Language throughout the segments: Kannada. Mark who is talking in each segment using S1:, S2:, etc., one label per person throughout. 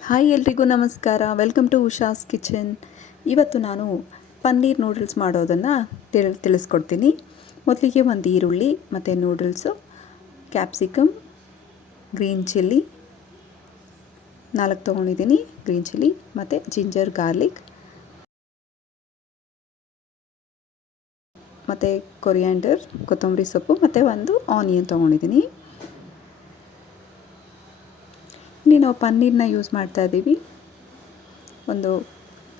S1: ಹಾಯ್ ಎಲ್ರಿಗೂ ನಮಸ್ಕಾರ. ವೆಲ್ಕಮ್ ಟು ಉಷಾಸ್ ಕಿಚನ್ ಇವತ್ತು ನಾನು ಪನ್ನೀರ್ ನೂಡಲ್ಸ್ ಮಾಡೋದನ್ನು ತಿಳ್, ತಿಳಿಸ್ಕೊಡ್ತೀನಿ. ಮೊದಲಿಗೆ ಒಂದು ಈರುಳ್ಳಿ, ಮತ್ತು ನೂಡಲ್ಸು ಕ್ಯಾಪ್ಸಿಕಮ್ ಗ್ರೀನ್ ಚಿಲ್ಲಿ ನಾಲ್ಕು ತೊಗೊಂಡಿದ್ದೀನಿ ಗ್ರೀನ್ ಚಿಲ್ಲಿ ಮತ್ತು ಜಿಂಜರ್ ಗಾರ್ಲಿಕ್ ಮತ್ತು ಕೊರಿಯಾಂಡರ್ ಕೊತ್ತಂಬರಿ ಸೊಪ್ಪು, ಮತ್ತು ಒಂದು ಆನಿಯನ್ ತೊಗೊಂಡಿದ್ದೀನಿ. ಇಲ್ಲಿ ನಾವು ಪನ್ನೀರನ್ನ ಯೂಸ್ ಮಾಡ್ತಾ ಇದ್ದೀವಿ. ಒಂದು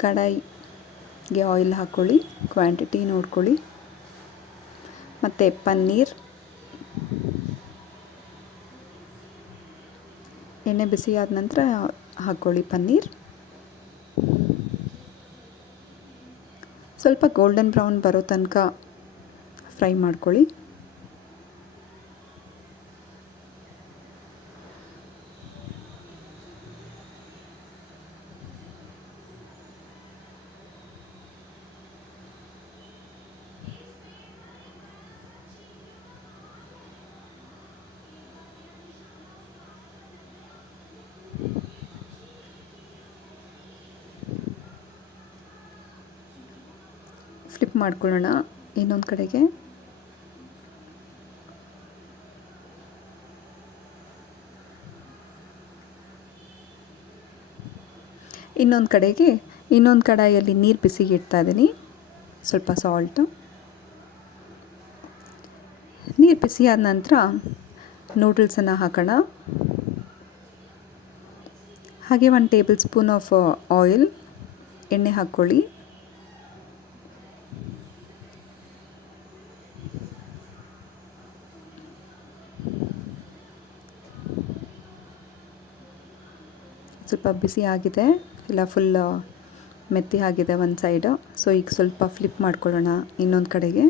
S1: ಕಡಾಯಿಗೆ ಆಯಿಲ್ ಹಾಕ್ಕೊಳ್ಳಿ ಕ್ವಾಂಟಿಟಿ ನೋಡ್ಕೊಳ್ಳಿ. ಮತ್ತು ಪನ್ನೀರ್, ಎಣ್ಣೆ ಬಿಸಿ ಆದ ನಂತರ ಹಾಕ್ಕೊಳ್ಳಿ ಪನ್ನೀರ್. ಸ್ವಲ್ಪ ಗೋಲ್ಡನ್ ಬ್ರೌನ್ ಬರೋ ತನಕ ಫ್ರೈ ಮಾಡ್ಕೊಳ್ಳಿ. ಫ್ಲಿಪ್ ಮಾಡ್ಕೊಳ್ಳೋಣ ಇನ್ನೊಂದು ಕಡೆಗೆ. ಇನ್ನೊಂದು ಕಡೆಗೆ, ಇನ್ನೊಂದು ಕಡಾಯಲ್ಲಿ ನೀರು ಬಿಸಿಗೆ ಇಡ್ತಾ ಇದ್ದೀನಿ. ಸ್ವಲ್ಪ ಸಾಲ್ಟು ನೀರು ಬಿಸಿ ಆದ ನಂತರ ನೂಡಲ್ಸನ್ನು ಹಾಕೋಣ. ಹಾಗೆ ಒಂದು ಟೇಬಲ್ ಸ್ಪೂನ್ ಆಫ್ ಆಯಿಲ್ ಎಣ್ಣೆ ಹಾಕ್ಕೊಳ್ಳಿ. ಸ್ವಲ್ಪ ಬಿಸಿ ಆಗಿದೆ. ಇಲ್ಲ ಫುಲ್ ಮೆತ್ತಿ ಆಗಿದೆ ಒಂದು ಸೈಡು ಸೊ ಈಗ ಸ್ವಲ್ಪ ಫ್ಲಿಪ್ ಮಾಡ್ಕೊಳ್ಳೋಣ ಇನ್ನೊಂದು ಕಡೆಗೆ.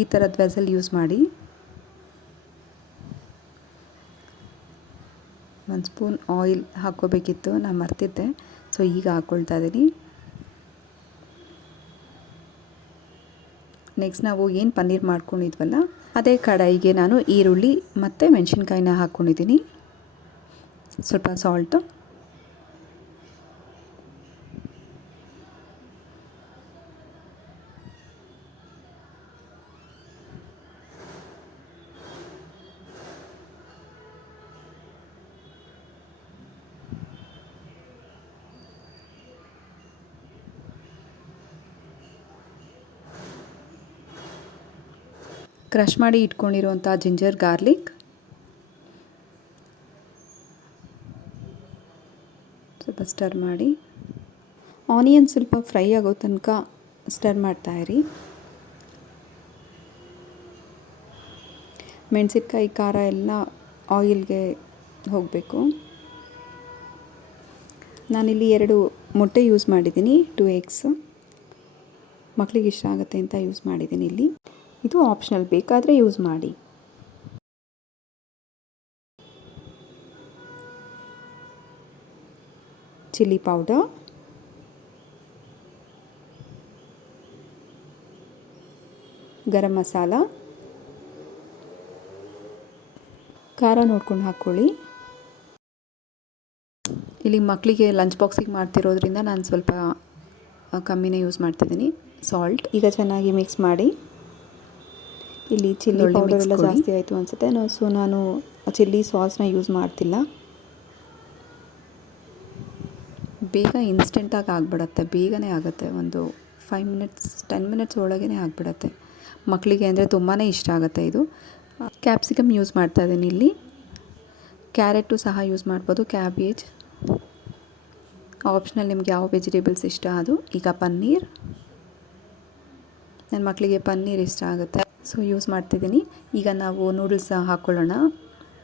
S1: ಈ ಥರದ ವೆಸಲ್ ಯೂಸ್ ಮಾಡಿ. ಸ್ಪೂನ್ ಆಯಿಲ್ ಹಾಕ್ಕೋಬೇಕಿತ್ತು, ನಾನು ಮರ್ತಿದ್ದೆ. ಸೊ, ಈಗ ಹಾಕ್ಕೊಳ್ತಾ ಇದ್ದೀನಿ ನೆಕ್ಸ್ಟ್ ನಾವು ಏನು ಪನ್ನೀರ್ ಮಾಡ್ಕೊಂಡಿದ್ವಲ್ಲ, ಅದೇ ಕಡಾಯಿಗೆ ನಾನು ಈರುಳ್ಳಿ ಮತ್ತು ಮೆಣಸಿನ್ಕಾಯಿನ ಹಾಕ್ಕೊಂಡಿದ್ದೀನಿ ಸ್ವಲ್ಪ ಸಾಲ್ಟು ಕ್ರಷ್ ಮಾಡಿ ಇಟ್ಕೊಂಡಿರುವಂಥ ಜಿಂಜರ್ ಗಾರ್ಲಿಕ್. ಸ್ವಲ್ಪ ಸ್ಟರ್ ಮಾಡಿ. ಆನಿಯನ್ ಸ್ವಲ್ಪ ಫ್ರೈ ಆಗೋ ತನಕ ಸ್ಟರ್ ಮಾಡ್ತಾಯಿರಿ ಮೆಣಸಿನ್ಕಾಯಿ, ಖಾರ ಎಲ್ಲ ಆಯಿಲ್ಗೆ ಹೋಗಬೇಕು. ನಾನಿಲ್ಲಿ ಎರಡು ಮೊಟ್ಟೆ ಯೂಸ್ ಮಾಡಿದ್ದೀನಿ ಟು ಎಗ್ಸ್ ಮಕ್ಕಳಿಗೆ ಇಷ್ಟ ಆಗುತ್ತೆ ಅಂತ ಯೂಸ್ ಮಾಡಿದ್ದೀನಿ ಇಲ್ಲಿ. ಇದು ಆಪ್ಷನಲ್ ಬೇಕಾದರೆ ಯೂಸ್ ಮಾಡಿ. ಚಿಲ್ಲಿ ಪೌಡರ್ ಗರಂ ಮಸಾಲ ಖಾರ ನೋಡ್ಕೊಂಡು ಹಾಕ್ಕೊಳ್ಳಿ. ಇಲ್ಲಿ ಮಕ್ಕಳಿಗೆ ಲಂಚ್ ಬಾಕ್ಸಿಗೆ ಮಾಡ್ತಿರೋದ್ರಿಂದ ನಾನು ಸ್ವಲ್ಪ ಕಮ್ಮಿನೇ ಯೂಸ್ ಮಾಡ್ತಿದ್ದೀನಿ. ಸಾಲ್ಟ್ ಈಗ ಚೆನ್ನಾಗಿ ಮಿಕ್ಸ್ ಮಾಡಿ. ಇಲ್ಲಿ ಚಿಲ್ಲಿ ಪೌಡರ್ ಎಲ್ಲ ಜಾಸ್ತಿ ಆಯಿತು ಅನಿಸುತ್ತೆ. ಸೊ ನಾನು ಚಿಲ್ಲಿ ಸಾಸ್ನ ಯೂಸ್ ಮಾಡ್ತಿಲ್ಲ. ಬೇಗ ಇನ್ಸ್ಟೆಂಟಾಗಿ ಆಗಿಬಿಡತ್ತೆ. ಬೇಗನೆ ಆಗುತ್ತೆ. ಒಂದು ಫೈವ್ ಮಿನಿಟ್ಸ್ ಟೆನ್ ಮಿನಿಟ್ಸ್ ಒಳಗೇ ಆಗಿಬಿಡತ್ತೆ. ಮಕ್ಕಳಿಗೆ ಅಂದರೆ ತುಂಬಾ ಇಷ್ಟ ಆಗುತ್ತೆ ಇದು. ಕ್ಯಾಪ್ಸಿಕಮ್ ಯೂಸ್ ಮಾಡ್ತಾ ಇದ್ದೀನಿ ಇಲ್ಲಿ. ಕ್ಯಾರೆಟು ಸಹ ಯೂಸ್ ಮಾಡ್ಬೋದು. ಕ್ಯಾಬೇಜ್ ಆಪ್ಷನಲ್ ನಿಮ್ಗೆ ಯಾವ ವೆಜಿಟೇಬಲ್ಸ್ ಇಷ್ಟ ಅದು. ಈಗ ಪನ್ನೀರ್. ನನ್ನ ಮಕ್ಕಳಿಗೆ ಪನ್ನೀರ್ ಇಷ್ಟ ಆಗುತ್ತೆ. ಸೊ ಯೂಸ್ ಮಾಡ್ತಿದ್ದೀನಿ. ಈಗ ನಾವು ನೂಡಲ್ಸ್ ಹಾಕ್ಕೊಳ್ಳೋಣ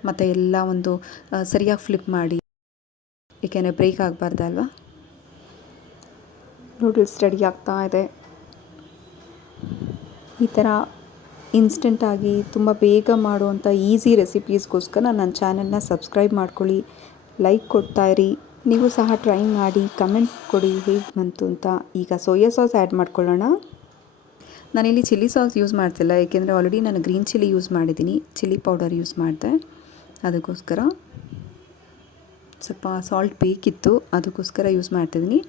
S1: ಮತ್ತು ಎಲ್ಲ ಒಂದು ಸರಿಯಾಗಿ ಫ್ಲಿಪ್ ಮಾಡಿ. ಏಕೆಂದರೆ ಬ್ರೇಕ್ ಆಗಬಾರ್ದಲ್ವಾ ನೂಡಲ್ಸ್ ರೆಡಿ ಆಗ್ತಾ ಇದೆ. ಈ ಥರ ಇನ್ಸ್ಟೆಂಟಾಗಿ ತುಂಬ ಬೇಗ ಮಾಡುವಂಥ ಈಸಿ ರೆಸಿಪೀಸ್ಗೋಸ್ಕರ ನನ್ನ ಚಾನಲ್ನ ಸಬ್ಸ್ಕ್ರೈಬ್ ಮಾಡ್ಕೊಳ್ಳಿ. ಲೈಕ್ ಕೊಡ್ತಾ ಇರಿ. ನೀವು ಸಹ ಟ್ರೈ ಮಾಡಿ ಕಮೆಂಟ್ ಕೊಡಿ. ಹೇಗೆ ಬಂತು ಅಂತ ಈಗ ಸೋಯಾ ಸಾಸ್ ಆ್ಯಡ್ ಮಾಡ್ಕೊಳ್ಳೋಣ. ನಾನಿಲ್ಲಿ ಚಿಲ್ಲಿ ಸಾಸ್ ಯೂಸ್ ಮಾಡ್ತಿಲ್ಲ, ಏಕೆಂದರೆ ಆಲ್ರೆಡಿ ನಾನು ಗ್ರೀನ್ ಚಿಲ್ಲಿ ಯೂಸ್ ಮಾಡಿದ್ದೀನಿ. ಚಿಲ್ಲಿ ಪೌಡರ್ ಯೂಸ್ ಮಾಡಿದೆ. ಅದಕ್ಕೋಸ್ಕರ ಸ್ವಲ್ಪ ಸಾಲ್ಟ್ ಬೇಕಿತ್ತು, ಅದಕ್ಕೋಸ್ಕರ ಯೂಸ್ ಮಾಡ್ತಿದ್ದೀನಿ.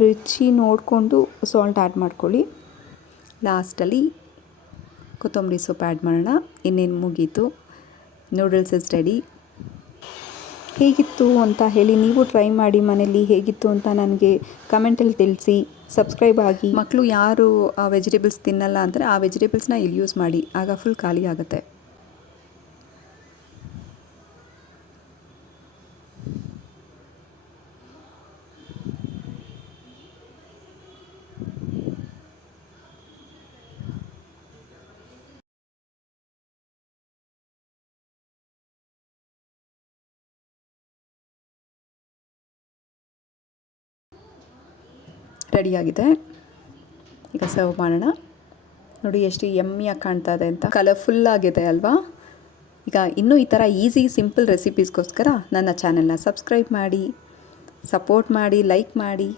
S1: ರುಚಿ ನೋಡಿಕೊಂಡು ಸಾಲ್ಟ್ ಆ್ಯಡ್ ಮಾಡ್ಕೊಳ್ಳಿ. ಲಾಸ್ಟಲ್ಲಿ ಕೊತ್ತಂಬರಿ ಸೊಪ್ಪು ಆ್ಯಡ್ ಮಾಡೋಣ. ಇನ್ನೇನು ಮುಗೀತು? ನೂಡಲ್ಸ್ ಇಸ್ ರೆಡಿ ಹೇಗಿತ್ತು ಅಂತ ಹೇಳಿ ನೀವು ಟ್ರೈ ಮಾಡಿ ಮನೇಲಿ ಹೇಗಿತ್ತು ಅಂತ ನನಗೆ ಕಮೆಂಟಲ್ಲಿ ತಿಳಿಸಿ ಸಬ್ಸ್ಕ್ರೈಬ್ ಆಗಿ. ಮಕ್ಕಳು ಯಾರು ವೆಜಿಟೇಬಲ್ಸ್ ತಿನ್ನಲ್ಲ ಅಂದರೆ ಆ ವೆಜಿಟೇಬಲ್ಸ್ನ ಇಲ್ಲಿ ಯೂಸ್ ಮಾಡಿ, ಆಗ ಫುಲ್ ಖಾಲಿ ಆಗುತ್ತೆ. ರೆಡಿಯಾಗಿದೆ. ಈಗ ಸರ್ವ್ ಮಾಡೋಣ. ನೋಡಿ ಎಷ್ಟು ಯಮ್ಮಿಯಾಗಿ ಕಾಣ್ತಾ ಇದೆ ಅಂತ. ಕಲರ್ಫುಲ್ ಆಗಿದೆ ಅಲ್ವಾ? ಈಗ ಇನ್ನೂ ಈ ಥರ ಈಸಿ ಸಿಂಪಲ್ ರೆಸಿಪೀಸ್ಗೋಸ್ಕರ ನನ್ನ ಚಾನೆಲ್ನ ಸಬ್ಸ್ಕ್ರೈಬ್ ಮಾಡಿ ಸಪೋರ್ಟ್ ಮಾಡಿ ಲೈಕ್ ಮಾಡಿ.